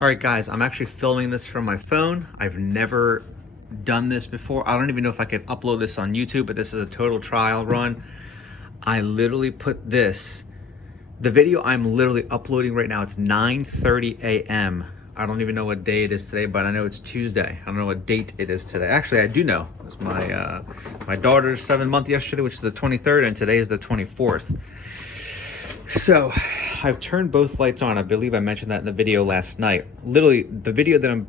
All right, guys, I'm actually filming this from my phone. I've never done this before. I don't even know if I could upload this on YouTube, but this is a total trial run. I literally put the video I'm literally uploading right now, it's 9:30 a.m. I don't even know what day it is today, but I know it's Tuesday. I don't know what date it is today. Actually, I do know. It's my daughter's 7th month yesterday, which is the 23rd, and today is the 24th. So I've turned both lights on. I believe I mentioned that in the video last night. Literally, the video that I'm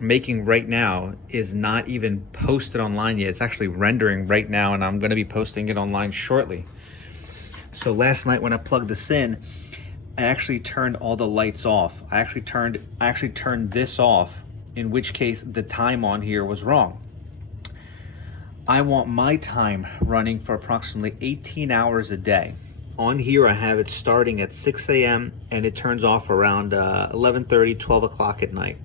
making right now is not even posted online yet. It's actually rendering right now, and I'm going to be posting it online shortly. So last night when I plugged this in, I actually turned all the lights off. I actually turned this off, in which case the time on here was wrong. I want my time running for approximately 18 hours a day. On here, I have it starting at 6 a.m. and it turns off around 11:30, 12 o'clock at night.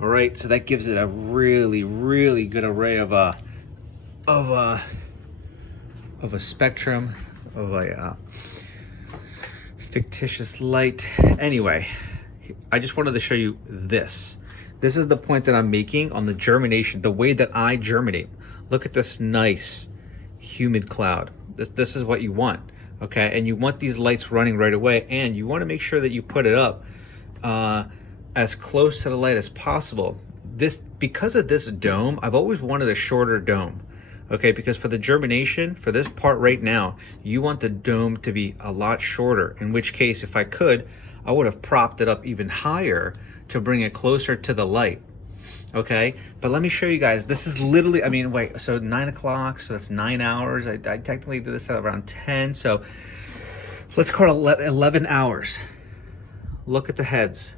All right, so that gives it a really, really good array of a spectrum of a fictitious light. Anyway, I just wanted to show you this. This is the point that I'm making on the germination, the way that I germinate. Look at this nice humid cloud. This is what you want. Okay, and you want these lights running right away, and you want to make sure that you put it up as close to the light as possible. Because of this dome, I've always wanted a shorter dome. Okay, because for the germination, for this part right now, you want the dome to be a lot shorter, in which case, if I could, I would have propped it up even higher to bring it closer to the light. Okay, but let me show you guys. This is literally, I mean, wait, so 9 o'clock, so that's 9 hours. I technically did this at around 10, so let's call it 11 hours. Look at the heads.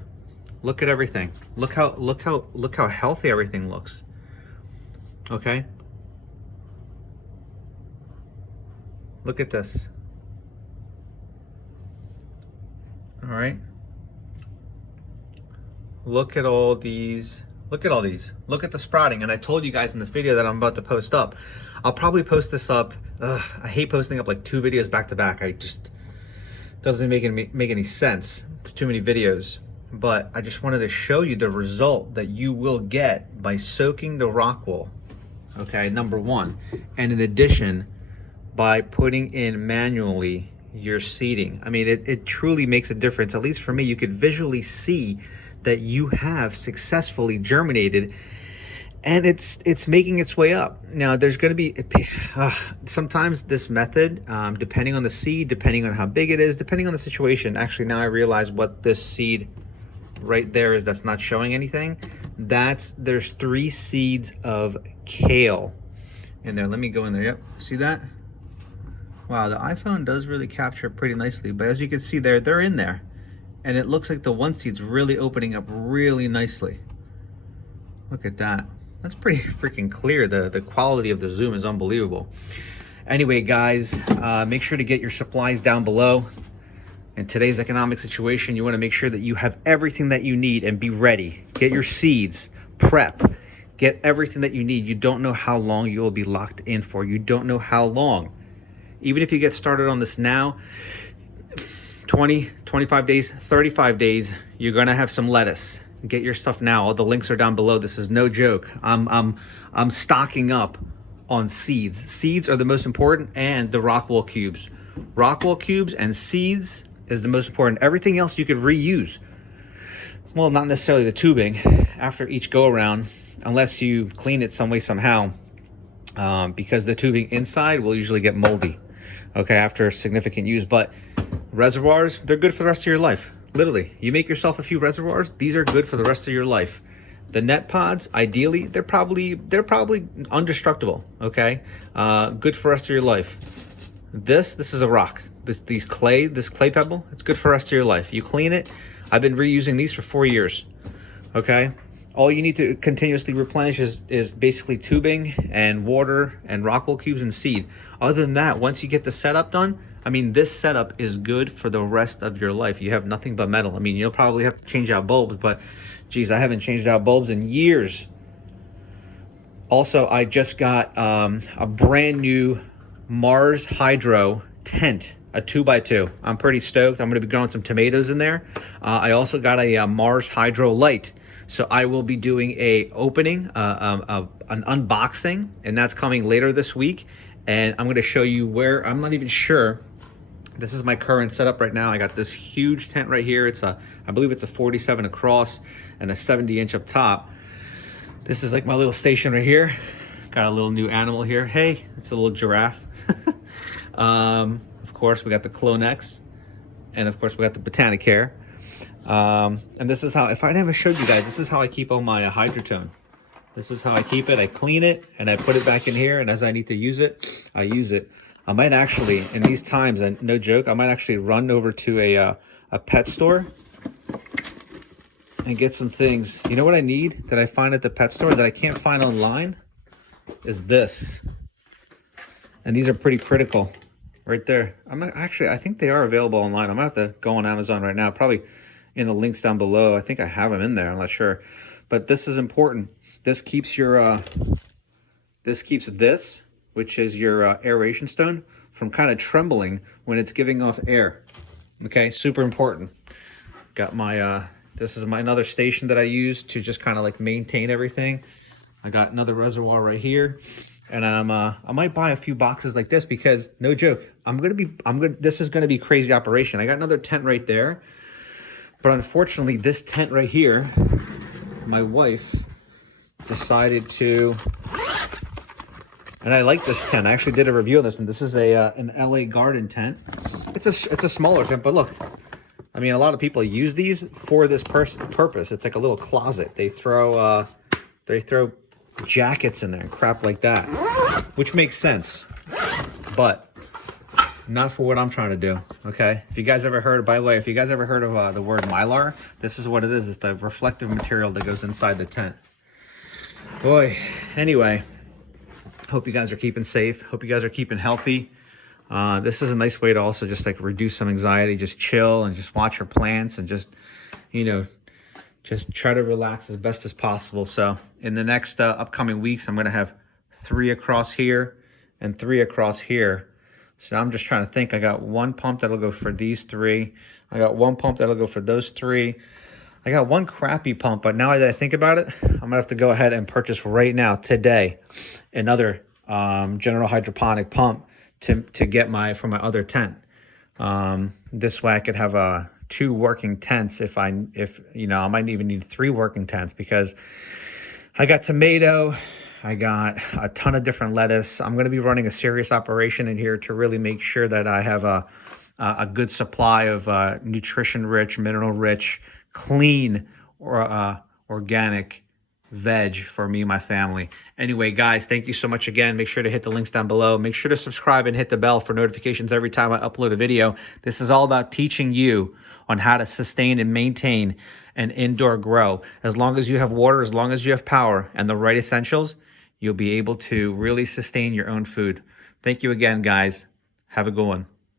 Look at everything. Look how healthy everything looks. Okay? Look at this. All right? Look at all these. Look at all these. Look at the sprouting. And I told you guys in this video that I'm about to post up. I'll probably post this up. I hate posting up like 2 videos back to back. I just doesn't make any sense. It's too many videos. But I just wanted to show you the result that you will get by soaking the Rockwool. Okay, number 1. And in addition, by putting in manually your seeding. I mean, it truly makes a difference. At least for me, you could visually see that you have successfully germinated, and it's making its way up. Now there's going to be sometimes this method, depending on the seed, depending on how big it is, depending on the situation. Actually, now I realize what this seed right there is that's not showing anything. There's 3 seeds of kale in there. Let me go in there. Yep, see that? Wow, the iPhone does really capture pretty nicely, but as you can see there, they're in there. And it looks like the one seed's really opening up really nicely. Look at that. That's pretty freaking clear. The quality of the zoom is unbelievable. Anyway, guys, make sure to get your supplies down below. In today's economic situation, you want to make sure that you have everything that you need and be ready. Get your seeds, prep, get everything that you need. You don't know how long you will be locked in for. You don't know how long. Even if you get started on this now, 20, 25 days, 35 days, you're gonna have some lettuce. Get your stuff now. All the links are down below. This is no joke. I'm stocking up on seeds. Seeds are the most important, and the Rockwool cubes. Rockwool cubes and seeds is the most important. Everything else you could reuse. Well, not necessarily the tubing after each go around, unless you clean it some way somehow, because the tubing inside will usually get moldy, okay, after significant use. But reservoirs, they're good for the rest of your life. Literally, you make yourself a few reservoirs, these are good for the rest of your life. The net pods, ideally, they're probably indestructible, okay? Good for the rest of your life. This is a rock. This clay pebble, it's good for the rest of your life. You clean it. I've been reusing these for 4 years, okay? All you need to continuously replenish is basically tubing and water and Rockwool cubes and seed. Other than that, once you get the setup done, I mean, this setup is good for the rest of your life. You have nothing but metal. I mean, you'll probably have to change out bulbs, but geez, I haven't changed out bulbs in years. Also, I just got a brand new Mars Hydro tent a 2x2. I'm pretty stoked. I'm going to be growing some tomatoes in there. I also got a Mars Hydro Light. So I will be doing a opening, an unboxing, and that's coming later this week. And I'm going to show you where, I'm not even sure. This is my current setup right now. I got this huge tent right here. It's a, I believe it's a 47 across and a 70-inch up top. This is like my little station right here. Got a little new animal here. Hey, it's a little giraffe. Of course, we got the Clonex, and of course, we got the Botanicare. And this is how, if I never showed you guys, this is how I keep on my Hydrotone. This is how I keep it. I clean it and I put it back in here, and as I need to use it, I use it. I might actually, in these times, and no joke, I might actually run over to a pet store and get some things. You know what I need that I find at the pet store that I can't find online? Is this. And these are pretty critical right there. I think they are available online. I'm gonna have to go on Amazon right now, probably in the links down below. I think I have them in there, I'm not sure. But this is important. This keeps your, this, which is your aeration stone, from kind of trembling when it's giving off air. Okay, super important. Got my, this is my another station that I use to just kind of like maintain everything. I got another reservoir right here. And I might buy a few boxes like this because, no joke, this is gonna be crazy operation. I got another tent right there, but unfortunately this tent right here, my wife decided to, and I like this tent. I actually did a review on this, and this is an LA garden tent. It's a smaller tent, but look, I mean, a lot of people use these for this purpose. It's like a little closet. They throw jackets in there and crap like that, which makes sense, but not for what I'm trying to do. Okay, if you guys ever heard, by the way, if you guys ever heard of the word Mylar, this is what it is. It's the reflective material that goes inside the tent. Boy, anyway, hope you guys are keeping safe. Hope you guys are keeping healthy. This is a nice way to also just like reduce some anxiety, just chill and just watch your plants and just, you know, just try to relax as best as possible. So in the next upcoming weeks, I'm going to have 3 across here and 3 across here. So I'm just trying to think. I got 1 pump that'll go for these 3. I got 1 pump that'll go for those 3. I got 1 crappy pump, but now that I think about it, I'm going to have to go ahead and purchase right now, today, another General Hydroponic pump to get for my other tent. This way I could have 2 working tents if you know, I might even need 3 working tents, because I got tomato, I got a ton of different lettuce. I'm going to be running a serious operation in here to really make sure that I have a good supply of nutrition rich, mineral rich, clean or organic veg for me and my family. Anyway, guys, thank you so much again. Make sure to hit the links down below. Make sure to subscribe and hit the bell for notifications every time I upload a video. This is all about teaching you on how to sustain and maintain an indoor grow. As long as you have water, as long as you have power and the right essentials, you'll be able to really sustain your own food. Thank you again, guys. Have a good one.